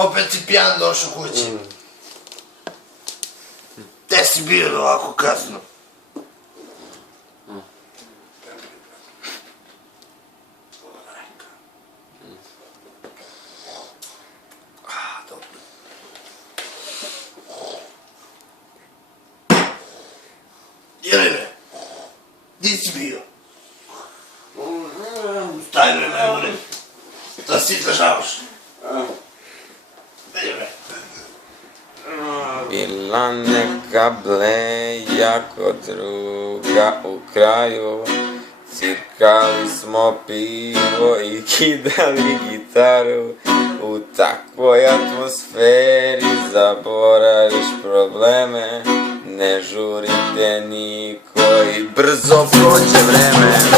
Opet si pijan došao kući. Gde si bio ovako kasno? Dobro. Jelene, gdje si bio? Staj me, molim. Da si izražavaš. Bila neka jako druga u kraju, cirkali smo pivo i kidali gitaru. U takvoj atmosferi zaboraviš probleme, ne žurite niko i brzo prođe vreme.